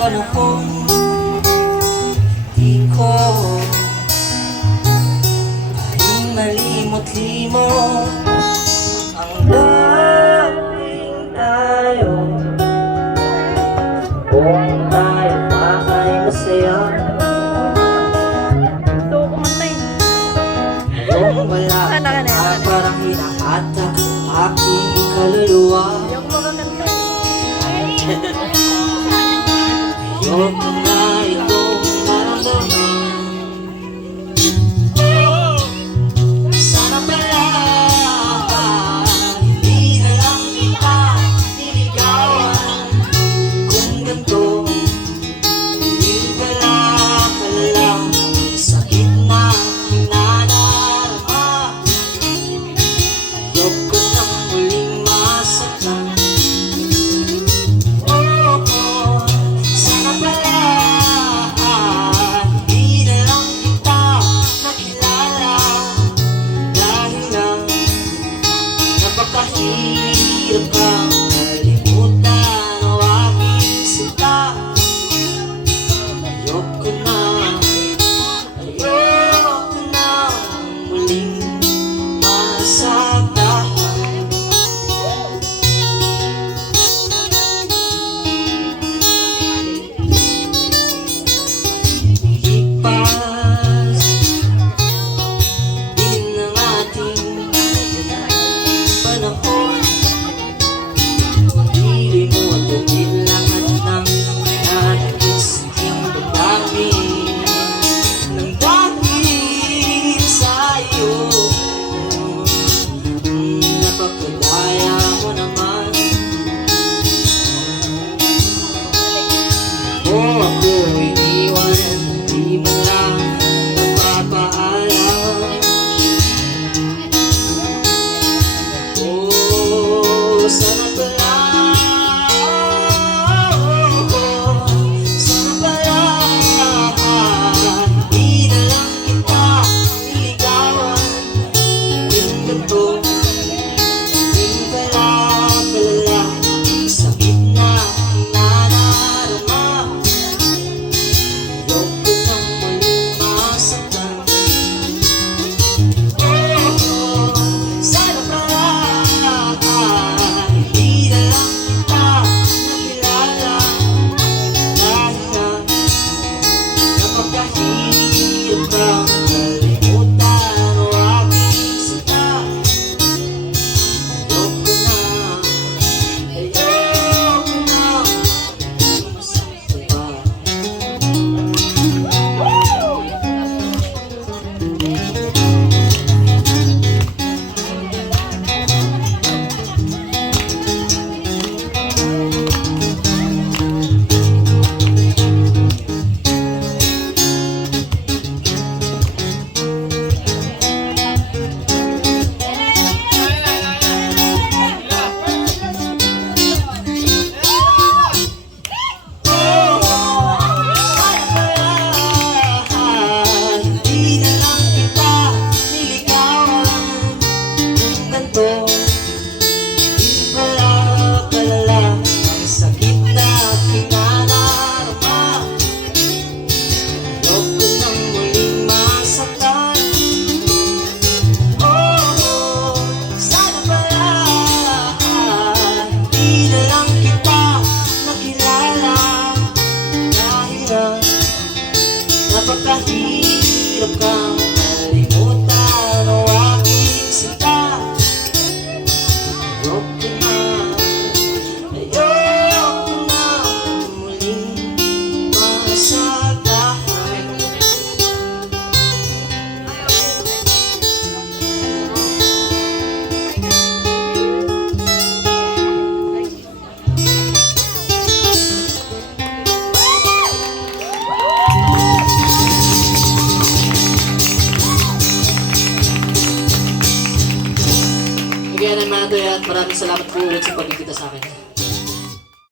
Paano kung di ko Maling malimot-limot Ang dating tayo Kung tayo pa ay masaya Gusto ko kumantay Kung wala ka parang hinahatak 어? see about 哦 la papá tiro maraming salamat po ulit sa pagkikita sa.